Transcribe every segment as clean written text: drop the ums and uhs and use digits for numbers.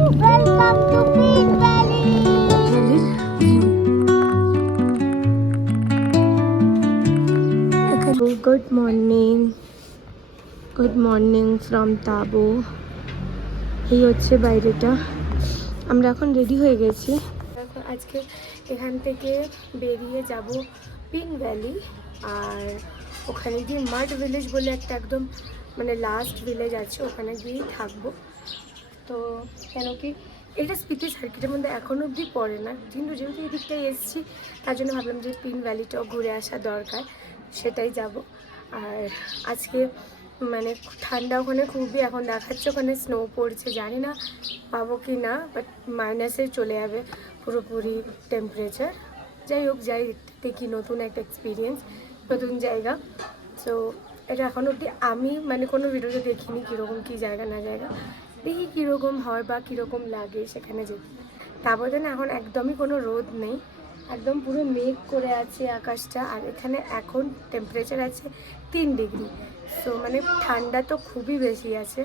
Welcome to Pin valley. Good morning, good morning from Tabo. এই হচ্ছে বাইরেটা। আমরা এখন রেডি হয়ে গেছি। এখন আজকে এখান থেকে বেরিয়ে যাব পিন ভ্যালি, আর ওখানে গিয়ে মাড ভিলেজ বলে একটা একদম মানে লাস্ট ভিলেজ আছে, ওখানে গিয়েই থাকবো। তো কেন কি এটা স্পিতি সার্কিটের মধ্যে এখনও অবধি পড়ে না, কিন্তু যেহেতু এই দিকটায় এসেছি তার জন্য ভাবলাম যে পিন ভ্যালিটাও ঘুরে আসা দরকার, সেটাই যাব। আর আজকে মানে ঠান্ডা ওখানে খুবই, এখন দেখাচ্ছে ওখানে স্নো পড়ছে, জানি না পাবো কি না, বাট মাইনাসে চলে যাবে পুরোপুরি টেম্পারেচার। যাই হোক, যাই দেখি, নতুন একটা এক্সপিরিয়েন্স, নতুন জায়গা। সো এটা এখন অবধি আমি মানে কোনো ভিডিওতে দেখিনি কীরকম কী জায়গা না জায়গা, দেখি কীরকম হয় বা কীরকম লাগে সেখানে যেতে। তারপরে না এখন একদমই কোনো রোদ নেই, একদম পুরো মেঘ করে আছে আকাশটা। আর এখানে এখন টেম্পারেচার আছে 3 ডিগ্রি। সো মানে ঠান্ডা তো খুবই বেশি আছে।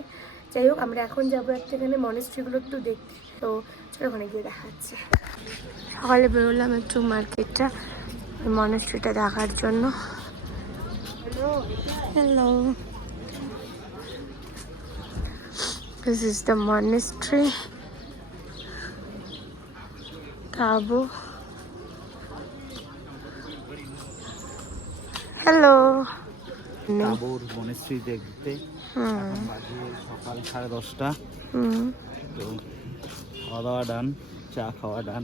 যাই হোক, আমরা এখন যাবো একটা এখানে মনেস্ট্রিগুলো একটু দেখতে। তো চলো ওখানে গিয়ে দেখা যাচ্ছে। সকালে বেরোলাম একটু মার্কেটটা, মনেস্ট্রিটা দেখার জন্য। Hello, this is the monastery Tabo. Hello. তাবোর মনেস্ট্রি দেখতে এখন বাজে সকাল 10:30। তো খাওয়া দাওয়া ডান, চা খাওয়া ডান।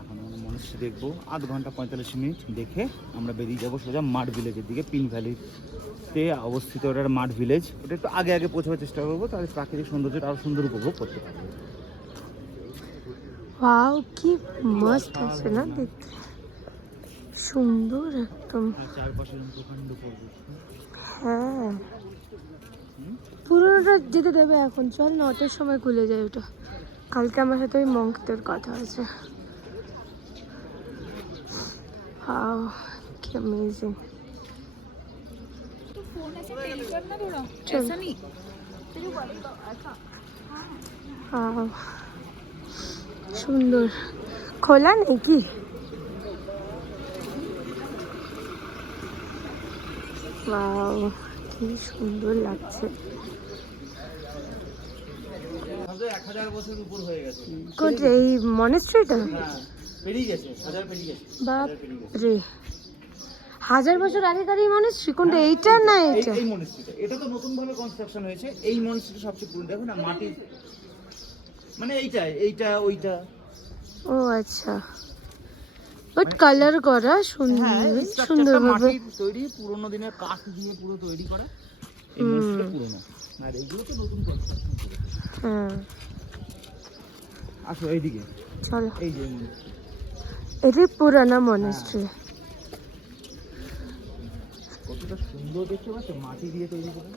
এখন আমরা মনেস্ট্রি দেখবো 8 ঘন্টা 45 মিনিট দেখে আমরা বেরিয়ে যাবো সোজা মাড ভিলেজের দিকে। পিন ভ্যালিতে অবস্থিত ওটার মাড ভিলেজ, ওটা একটু আগে আগে পৌঁছাবার চেষ্টা করবো, তাহলে প্রাকৃতিক সৌন্দর্যটা আরও সুন্দর উপভোগ করতে পারবো। ওয়াও, কি মস্ত আছে না দেখতে, সুন্দর একদম। চারপাশের প্রকাণ্ড পর্বত। হ্যাঁ, পুরোটা যেতে দেবে এখন, চল 9টার সময় খুলে যায় ওটা। কালকে আমার সাথে ওই মঙ্কদের কথা আছে। ওয়াও, কি অ্যামেজিং। ওয়াও, সুন্দর। খোলা নেই কি? ওয়াও, কি সুন্দর লাগছে। 1000 বছর উপর হয়ে গেছে। কোথায় এই মনেস্ট্রিটা? পেরিয়ে গেছে, 1000 পেরিয়ে গেছে। বাপ রে, 1000 বছর আগেকার এই মনেস্ট্রি কোনটা, এইটা না এইটা? এই মনেস্ট্রিটা, এটা তো নতুন ভাবে কনস্ট্রাকশন হয়েছে। এই মনেস্ট্রিটা সবচেয়ে পুরনো, দেখো না মাটি, মানে এইটা ওইটা। ও আচ্ছা, বাট কালার করা সুন্দর, সুন্দর ভাবে তৈরি, পুরোনো দিনের কাঠ দিয়ে পুরো তৈরি করা। এই মনেস্ট্রিটা পুরনো, আর এইগুলো তো নতুন কনস্ট্রাকশন করেছে। হ্যাঁ, আসো এইদিকে, চলো। এই যে এটাই পুরানা মনেস্ট্রি। কতটা সুন্দর দেখতে পাচ্ছ, মাটি দিয়ে তৈরি করা।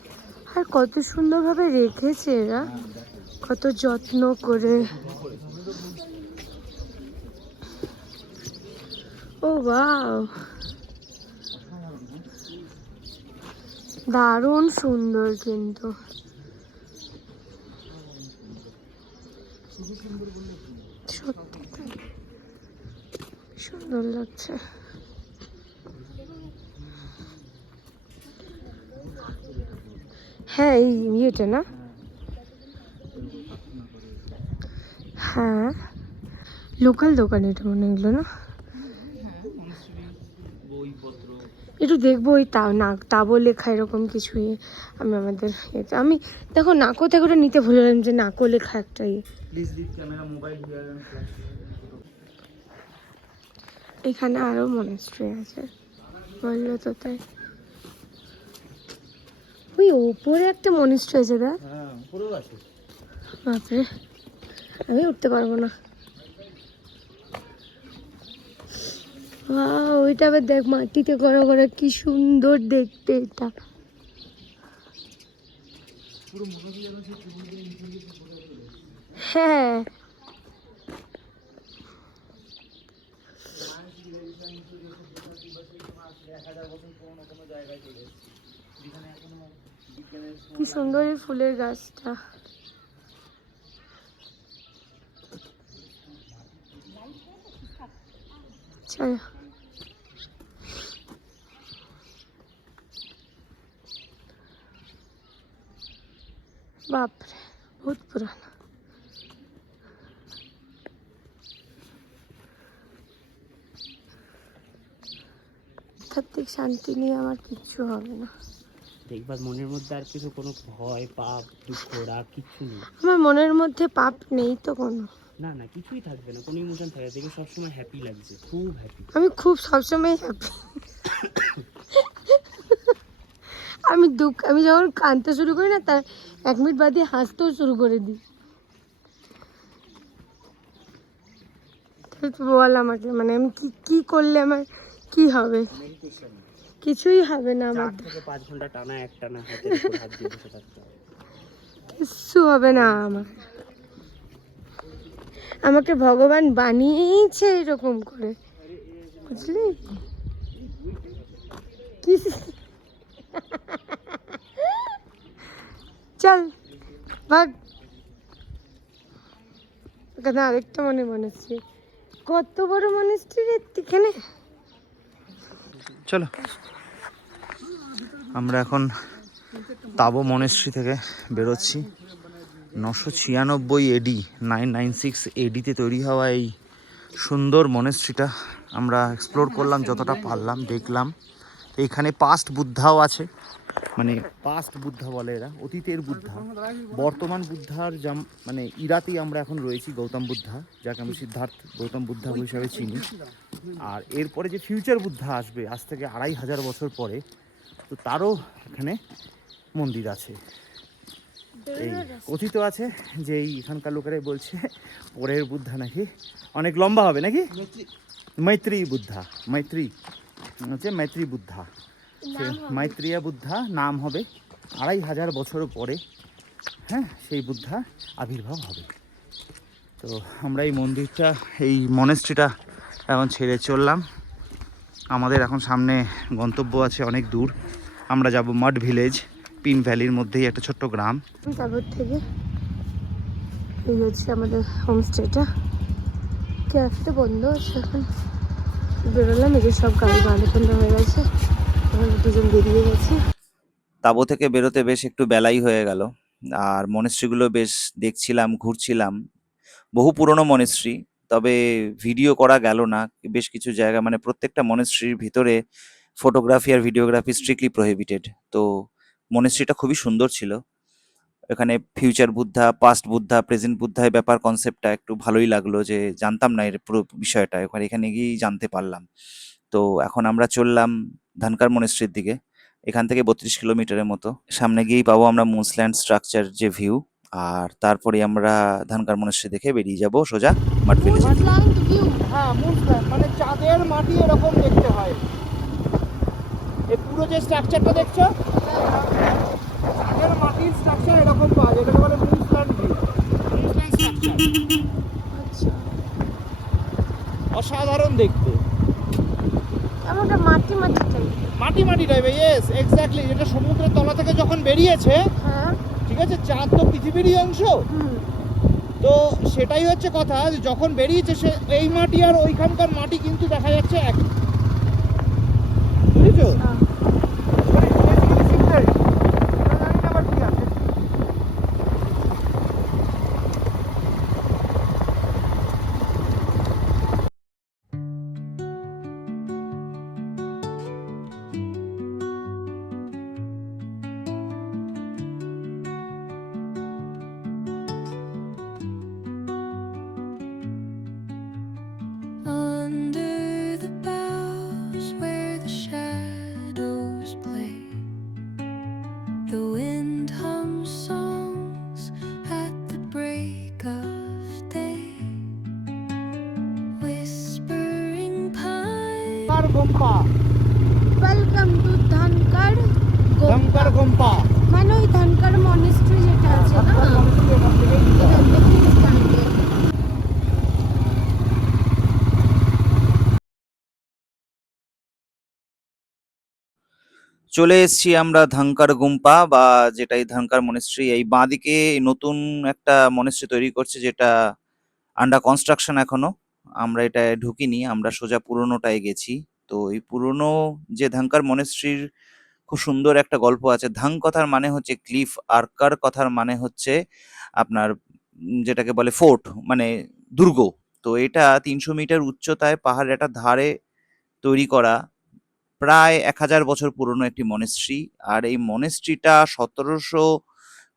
আর কত সুন্দরভাবে রেখেছে এরা, কত যত্ন করে। ও ওয়াও, দারুণ সুন্দর কিন্তু। সত্যি তাই, সুন্দর লাগছে। হ্যাঁ, এই ইয়েটা না? হ্যাঁ, লোকাল দোকান এটা মনে হলো না? একটু দেখবো ওই তাবো লেখা এরকম কিছুই। আমি আমাদের আমি দেখো নাকো থেকে ওটা নিতে ভুলে গেলাম যে নাকো লেখা একটা ইয়ে। এখানে আরো মনেস্ট্রি আছে বললো তো তাই। ওই ওপরে একটা মনেস্ট্রি আছে দেখ। বাপরে, আমি উঠতে পারবো না। ওইটা আবার দেখ, মাটিতে করা করা, কি সুন্দর দেখতে এটা। হ্যাঁ, কি সুন্দর এই ফুলের গাছটা। চলো। বাপরে, বহুত পুরানো। আধ্যাত্মিক শান্তি নিয়ে আমার কিচ্ছু হবে না। দেখবার মনের মধ্যে আর কিছু কোনো ভয় পাপ দুঃখ রাগ কিচ্ছু নেই। আমার মনের মধ্যে পাপ নেই তো কোনো। না না কিছুই থাকবে না, কোনো ইমোশন থাকবে, দেখে সবসময় হ্যাপি লাগছে, খুব হ্যাপি। আমি খুব সবসময় হ্যাপি। আমি যখন কাঁদতে শুরু করি না, তার 1 মিনিট বাদে হাসতেও শুরু করে দিই। বল আমাকে, মানে আমি কি করলে আমার কি হবে? কিছুই হবে না আমার, 4 থেকে 5 ঘন্টা টানা একটানা হাতের উপর হাত দিয়ে বসে থাকতে হবে। কিচ্ছু হবে না আমার। আমাকে ভগবান বানিয়েছে এরকম করে, বুঝলি? কি চল ভাগ। এখানে আরেকটা মনেস্ট্রি, কত বড় মনেস্ট্রি এখানে। চলো, আমরা এখন তাবো মনেস্ট্রি থেকে বেরোচ্ছি। 996 এডি, 996 এডিতে তৈরি হওয়া এই সুন্দর মনেস্ট্রিটা আমরা এক্সপ্লোর করলাম, যতটা পারলাম দেখলাম। এইখানে পাস্ট বুদ্ধাও আছে, মানে পাস্ট বুদ্ধা বলে এরা, অতীতের বুদ্ধা। বর্তমান বুদ্ধার মানে ইরাতেই আমরা এখন রয়েছি, গৌতম বুদ্ধা, যাকে আমি সিদ্ধার্থ গৌতম বুদ্ধা হিসাবে চিনি। আর এরপরে যে ফিউচার বুদ্ধা আসবে আজ থেকে 2500 বছর পরে, তো তারও এখানে মন্দির আছে। এই কথিত আছে যে এখানকার লোকেরাই বলছে পরের বুদ্ধা নাকি অনেক লম্বা হবে, নাকি মৈত্রী বুদ্ধা, মৈত্রী হচ্ছে মৈত্রী বুদ্ধা, মাইত্রিয়া বুদ্ধা নাম হবে। 2500 বছর পরে, হ্যাঁ, সেই বুদ্ধা আবির্ভাব হবে। তো আমরা এই মন্দিরটা, এই মনেস্ট্রিটা এখন ছেড়ে চললাম। আমাদের এখন সামনে গন্তব্য আছে অনেক দূর। আমরা যাব মাড ভিলেজ, পিন ভ্যালির মধ্যেই একটা ছোট্ট গ্রাম। তারপর থেকে এই হচ্ছে আমাদের হোমস্টেটা। ক্যাফে বন্ধ আছে এখন। বেরোলাম, এই যে সব গাড়ি বন্ধ হয়ে গেছে, এখন দুজন বেরিয়ে গেছে। তাবো থেকে বেরোতে বেশ একটু বেলাই হয়ে গেল। আর মনেস্ট্রিগুলো বেশ দেখছিলাম, ঘুরছিলাম। বহু পুরনো মনেস্ট্রি, তবে ভিডিও করা গেল না। বেশ কিছু জায়গা, মানে প্রত্যেকটা মনেস্ট্রির ভিতরে ফটোগ্রাফি আর ভিডিওগ্রাফি স্ট্রিক্টলি প্রহিবিটেড। তো মনেস্ট্রিটা খুবই সুন্দর ছিল। এখানে future Buddha, past Buddha, present Buddha, এই ব্যাপার কনসেপ্টটা একটু ভালোই লাগলো, যে জানতাম না এর পুরো বিষয়টা, এখানে গিয়েই জানতে পারলাম। তো এখন আমরা চললাম ধানকার মনেস্ট্রির দিকে। এখান থেকে 32 কিলোমিটারের মতো। সামনে গিয়েই পাবো আমরা মুসল্যান্ড স্ট্রাকচার যে ভিউ। আর তারপরে আমরা ধানকার মনেস্ট্রি দেখে বেরিয়ে যাব সোজা মাড ভিলেজের দিকে। হ্যাঁ, মুসল্যান্ড মানে চাঁদের মাটি এরকম দেখতে হয়। এই পুরো যে স্ট্রাকচারটা দেখছো, চাঁদের মাটির স্ট্রাকচার এরকম পাওয়া যায়, এটাকে বলে মুসল্যান্ড ভিউ, মুসল্যান্ড স্ট্রাকচার। আচ্ছা, অসাধারণ দেখতে, আমাদের মাটি মাটি টাইপ। মাটি মাটি টাইপের, ইয়েস এক্স্যাক্টলি। যেটা সমুদ্রের তলা থেকে যখন বেরিয়েছে, হ্যাঁ, ঠিক আছে, চাঁদ তো পৃথিবীরই অংশ, হুম, তো সেটাই হচ্ছে কথা, যে যখন বেরিয়েছে সে এই মাটি আর ওইখানকার মাটি কিন্তু দেখা যাচ্ছে এক, বুঝেছো? Under the boughs where the shadows play, the wind hums songs at the break of day, whispering pine. Dhankar gompa, welcome to Dhankar Dhankar gompa. মানে ওই ধানকার মনেস্ট্রি যেটা আছে না, চলে এসেছি আমরা ধানকার গুম্পা, বা যেটাই ধানকার মনেস্ট্রি। এই বাঁদিকে নতুন একটা মনেস্ট্রি তৈরি করছে, যেটা আন্ডার কনস্ট্রাকশন এখনো। আমরা এটা ঢুকিনি, আমরা সোজা পুরোনোটায় গেছি। তো এই পুরোনো যে ধাঙ্কার মনেস্ট্রির খুব সুন্দর একটা গল্প আছে। ধাং কথার মানে হচ্ছে ক্লিফ, আর কার কথার মানে হচ্ছে আপনার যেটাকে বলে ফোর্ট, মানে দুর্গ। তো এটা ৩০০ মিটার উচ্চতায় পাহাড়ের একটা ধারে তৈরি করা প্রায় ১,০০০ বছর পুরনো একটি মনেস্ট্রি। আর এই মনেস্ট্রিটা ১৭০০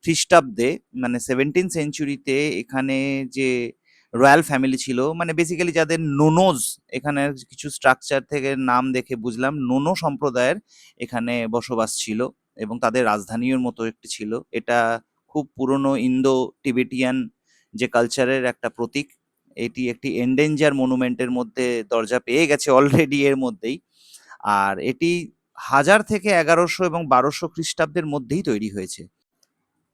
খ্রিস্টাব্দে, মানে 17th সেঞ্চুরিতে এখানে যে রয়্যাল ফ্যামিলি ছিল, মানে বেসিক্যালি যাদের নোনোজ, এখানের কিছু স্ট্রাকচার থেকে নাম দেখে বুঝলাম নোনো সম্প্রদায়ের এখানে বসবাস ছিল এবং তাদের রাজধানীর মতো একটি ছিল। এটা খুব পুরনো ইন্দো টিবেটিয়ান যে কালচারের একটা প্রতীক। এটি একটি এন্ডেঞ্জার মনুমেন্টের মধ্যে দরজা পেয়ে গেছে অলরেডি এর মধ্যেই। আর এটি ১০০০ থেকে ১১০০ এবং ১২০০ খ্রিস্টাব্দের মধ্যেই তৈরি হয়েছে।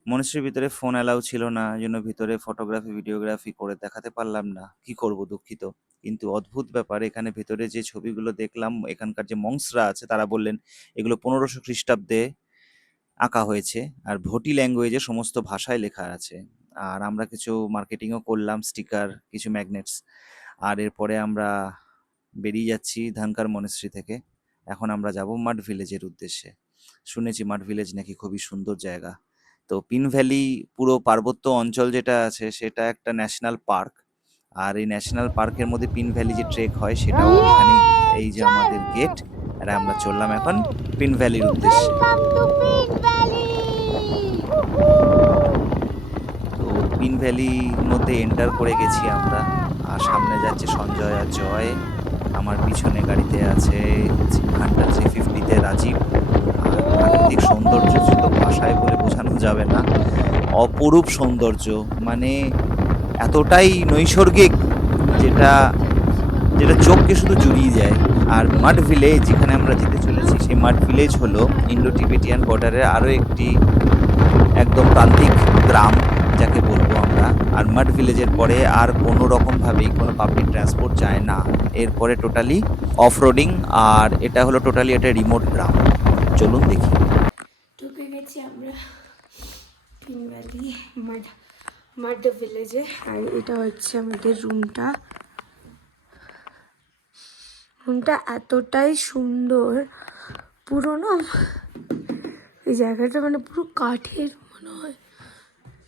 মনেস্ট্রির ভিতরে ফোন অ্যালাউ ছিল না, এই জন্য ভিতরে ফটোগ্রাফি ভিডিওগ্রাফি করে দেখাতে পারলাম না, কি করব, দুঃখিত। কিন্তু অদ্ভুত ব্যাপার, এখানে ভেতরে যে ছবিগুলো দেখলাম এখানকার যে মংসরা আছে তারা বললেন এগুলো ১৫০০ খ্রিস্টাব্দে আঁকা হয়েছে আর ভোটি ল্যাঙ্গুয়েজে সমস্ত ভাষায় লেখা আছে। আর আমরা কিছু মার্কেটিংও করলাম, স্টিকার, কিছু ম্যাগনেটস। আর এরপরে আমরা বেরিয়ে যাচ্ছি ধানকার মনেস্ট্রি থেকে। এখন আমরা যাব মাড ভিলেজের উদ্দেশ্যে। শুনেছি মাড ভিলেজ নাকি খুবই সুন্দর জায়গা। তো পিন ভ্যালি পুরো পার্বত্য অঞ্চল যেটা আছে সেটা একটা ন্যাশনাল পার্ক। আর এই ন্যাশনাল পার্কের মধ্যে পিন ভ্যালি যে ট্রেক হয় সেটাও এখানেই। এই যে আমাদের গেট, আর আমরা চললাম এখন পিন ভ্যালির উদ্দেশ্যে। তো পিন ভ্যালির মধ্যে এন্টার করে গেছি আমরা। আর সামনে যাচ্ছে সঞ্জয় আর জয়, আমার পিছনে গাড়িতে আছে হান্টার 350-তে রাজীব। আর প্রাকৃতিক সৌন্দর্য তো ভাষায় বলে বোঝানো যাবে না, অপরূপ সৌন্দর্য, মানে এতটাই নৈসর্গিক যেটা যেটা চোখকে শুধু জুড়িয়ে যায়। আর মাড ভিলেজ যেখানে আমরা যেতে চলেছি, সেই মাড ভিলেজ হলো ইন্ডো টিবেটিয়ান বর্ডারের আরও একটি একদম প্রান্তিক গ্রাম যাকে বলবো আমরা। আর মাড ভিলেজের পরে আর কোনো রকমভাবেই কোনো পাবলিক ট্রান্সপোর্ট যায় না, এরপরে টোটালি অফ রোডিং। আর এটা হলো টোটালি একটা রিমোট গ্রাম। চলুন দেখি। ঢুকে গেছি আমরা পিন ভ্যালি মাড ভিলেজে। আর এটা হচ্ছে আমাদের রুমটা। রুমটা এতটাই সুন্দর, পুরোনো এই জায়গাটা, মানে পুরো কাঠের মনে হয়,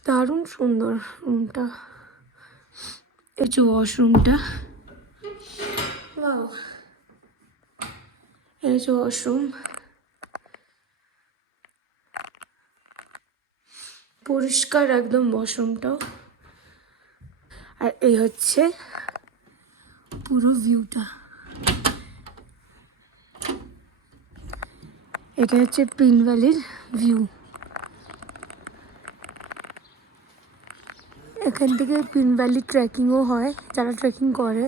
দারুণ সুন্দর রুমটা। এই যে ওয়াশরুমটা, ওয়াও, এই যে ওয়াশরুম, পরিষ্কার একদম ওয়াশরুমটাও। আর এই হচ্ছে পুরো ভিউটা। এটা হচ্ছে পিন ভ্যালির ভিউ। এখান থেকে পিন ভ্যালি ট্রেকিংও হয়, যারা ট্রেকিং করে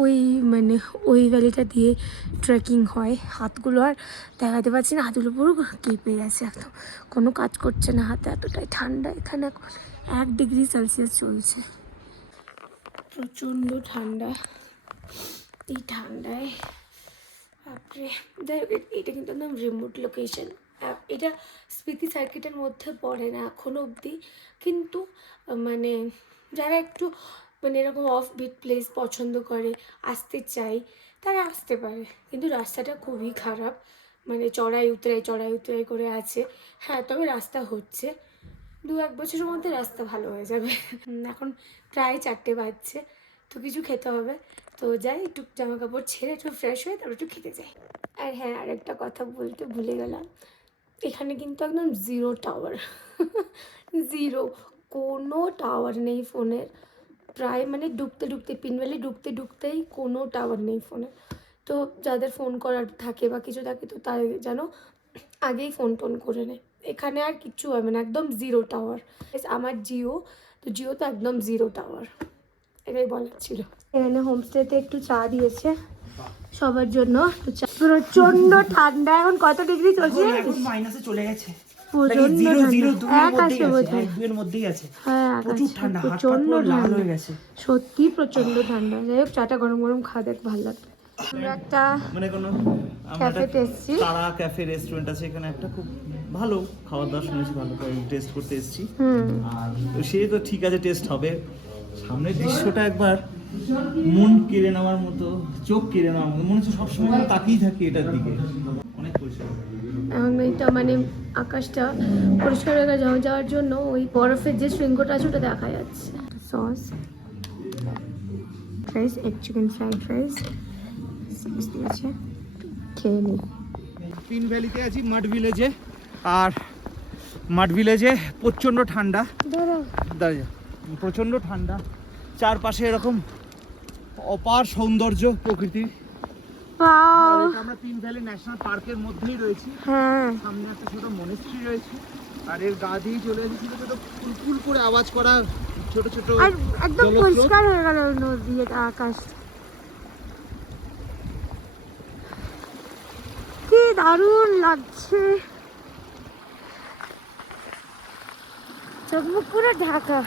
ওই মানে ওই ভ্যালিটা দিয়ে ট্রেকিং হয়। হাতগুলো আর দেখাতে পারছি না, হাতগুলো পুরো কেঁপে গেছে, একদম কোনো কাজ করছে না হাতে, এতটাই ঠান্ডা। এখানে 1 ডিগ্রি সেলসিয়াস চলছে, প্রচণ্ড ঠান্ডা। এই ঠান্ডায় বাপরে। যাই হোক, এটা কিন্তু একদম রিমোট লোকেশন। এটা স্পিতি সার্কিটের মধ্যে পড়ে না এখনও অবধি, কিন্তু মানে যারা একটু মানে এরকম অফ বিট প্লেস পছন্দ করে, আসতে চাই, তারা আসতে পারে। কিন্তু রাস্তাটা খুবই খারাপ, মানে চড়াই উতরাই করে আছে। হ্যাঁ, তবে রাস্তা হচ্ছে, 2-1 বছরের মধ্যে রাস্তা ভালো হয়ে যাবে। এখন প্রায় 4টে বাজছে, তো কিছু খেতে হবে। তো যাই, একটু জামা কাপড় ছেড়ে একটু ফ্রেশ হয়ে তারপর একটু খেতে যাই। আর হ্যাঁ, আরেকটা কথা বলতে ভুলে গেলাম, এখানে কিন্তু একদম জিরো টাওয়ার, জিরো, কোনো টাওয়ার নেই ফোনের। প্রায় মানে ঢুকতে পিন ভ্যালি ঢুকতেই কোনো টাওয়ার নেই ফোনে। তো যাদের ফোন করার থাকে বা কিছু থাকে, তো তাই যেন আগেই ফোন টোন করে নেয়। এখানে আর কিচ্ছু হবে না, একদম জিরো টাওয়ার। আমার জিও, তো জিও তো একদম জিরো টাওয়ার, এটাই বলার ছিল। এখানে হোমস্টেতে একটু চা দিয়েছে সবার জন্য। প্রচন্ড ঠান্ডা, এখন কত ডিগ্রি চলছে? এখন মাইনাসে চলে গেছে, প্রচন্ড সত্যি প্রচন্ড ঠান্ডা। যাই হোক, চাটা গরম গরম খাওয়া দেখ ভালো লাগবে। আমরা একটা মানে কোনো ক্যাফেতে এসেছি, তারা ক্যাফে রেস্টুরেন্ট আছে এখানে, একটা খুব ভালো খাওয়া দাওয়া শুনেছি, ভালো করে টেস্ট করতে এসেছি। আর সে তো ঠিক আছে, টেস্ট হবে, সামনের দৃশ্যটা একবার মন কেড়ে নেওয়ার মতো, চোখ কেড়ে নেওয়ার মতো, মনে হচ্ছে সবসময় আমি তাকিয়ে থাকি এটার দিকে। অনেক পরিষ্কার। এখন এইটা মানে আকাশটা পরিষ্কার হয়ে গেছে যাওয়ার জন্য ওই বরফের যে শৃঙ্গটা আছে ওটা দেখা যাচ্ছে। Sauce fries, egg chicken fried rice sauce দিয়েছে, খেয়ে নিই। তিন ভ্যালিতে আছি মাড ভিলেজে, আর মাড ভিলেজে প্রচণ্ড ঠান্ডা, দাঁড়িয়ে প্রচণ্ড ঠান্ডা, চারপাশে এরকম অপার সৌন্দর্য প্রকৃতির। আর এটা আমরা তিন ভ্যালি ন্যাশনাল পার্কের মধ্যেই রয়েছি। হ্যাঁ, সামনে একটা ছোট মনেস্ট্রি রয়েছে, আর এর গা দিয়েই চলে এসেছে ছোট ছোট ফুলফুল করে আওয়াজ করা ছোট ছোট আর একদম জলস্রোত। পরিষ্কার হয়ে গেল নদী, আকাশ কি দারুণ লাগছে। চোখমুখ পুরো ঢাকা,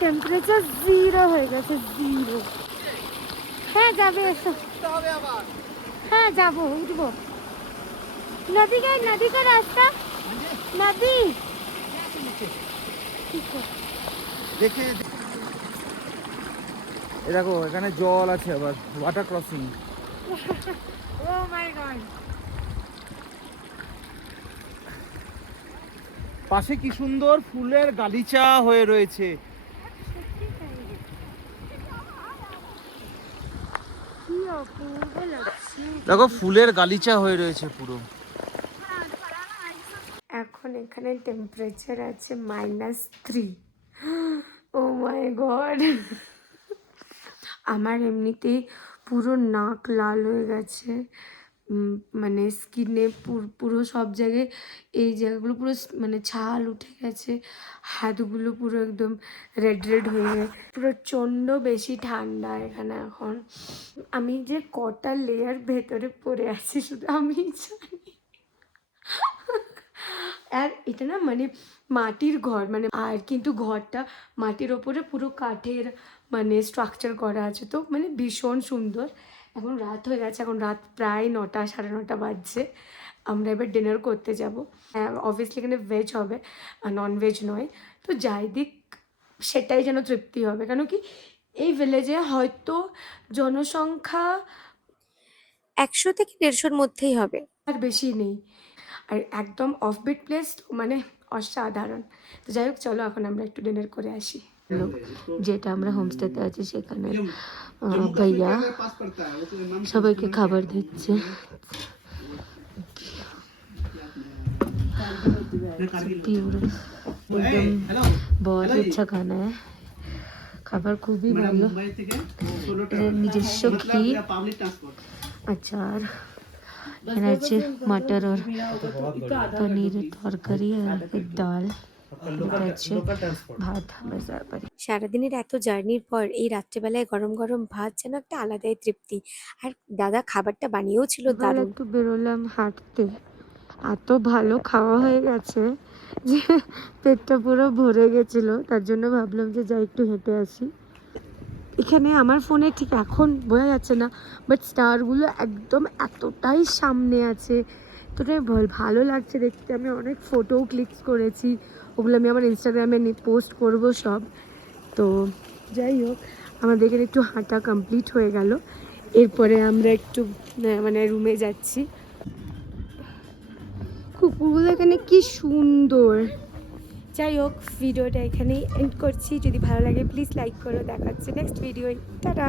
টেম্পারেচার 0 হয়ে গেছে, 0। হ্যাঁ যাবে, এসো। হ্যাঁ যাবো, উঠবো। নদী কা রাস্তা, নদী দেখে এ দেখো এখানে জল আছে, আবার ওয়াটার ক্রসিং। ও মাই গড। পাশে কি সুন্দর ফুলের গালিচা হয়ে রয়েছে। কি অপূর্ব লাগছে। দেখো ফুলের গালিচা হয়ে রয়েছে পুরো। এখন এখানে টেম্পারেচার আছে -3। ও মাই গড। আমার এমনিতেই পুরো নাক লাল হয়ে গেছে, মানে স্কিনে পুরো সব জায়গায় এই জায়গাগুলো পুরো মানে ছাল উঠে গেছে, হাতগুলো পুরো একদম রেড রেড হয়ে গেছে, প্রচণ্ড বেশি ঠান্ডা এখানে এখন। আমি যে কটা লেয়ার ভেতরে পড়ে আছি শুধু আমি জানি। আর এটা না মানে মাটির ঘর, মানে আর কিন্তু ঘরটা মাটির ওপরে পুরো কাঠের মানে স্ট্রাকচার করা আছে, তো মানে ভীষণ সুন্দর। এখন রাত হয়ে গেছে, এখন রাত প্রায় 9টা 9:30 বাজছে। আমরা এবার ডিনার করতে যাব। হ্যাঁ অবভিয়াসলি এখানে ভেজ হবে, নন ভেজ নয়। তো যাই দিক সেটাই যেন তৃপ্তি হবে, কেন কি এই ভিলেজে হয়তো জনসংখ্যা 100 থেকে 150-র মধ্যেই হবে, আর বেশি নেই। আর একদম অফবিট প্লেস, মানে অসাধারণ। তো যাই হোক চলো এখন আমরা একটু ডিনার করে আসি। যেটা আমরা হোমস্টেতে আছি সেখানে ভাইয়া সবাইকে খাবার দিচ্ছে। একদম বহুত আচ্ছা খানা হ্যাঁ, খাবার খুবই ভালো। নিজস্ব ঘি, আচার, এখানে আছে মটর আর পনিরের তরকারি, আর ডাল, ভাত। সারাদিনের এত জার্নির পর এই রাত্রেবেলায় গরম গরম ভাত যেন একটা আলাদাই তৃপ্তি। আর দাদা খাবারটা বানিয়েও ছিল দারুণ। একটু বেরোলাম হাঁটতে, এত ভালো খাওয়া হয়ে গেছে যে পেটটা পুরো ভরে গেছিল, তার জন্য ভাবলাম যে যাই একটু হেঁটে আসি। এখানে আমার ফোনে ঠিক এখন বোঝা যাচ্ছে না, বাট স্টারগুলো একদম এতটাই সামনে আছে, এতটাই ভালো লাগছে দেখতে। আমি অনেক ফটোও ক্লিকস করেছি, ওগুলো আমি আমার ইনস্টাগ্রামে পোস্ট করব সব। তো যাই হোক আমাদের এখানে একটু হাঁটা কমপ্লিট হয়ে গেল, এরপরে আমরা একটু মানে রুমে যাচ্ছি। কুকুরগুলো এখানে কি সুন্দর। যাই হোক ভিডিওটা এখানেই এন্ড করছি, যদি ভালো লাগে প্লিজ লাইক করো। দেখা হচ্ছে নেক্সট ভিডিও, টাটা।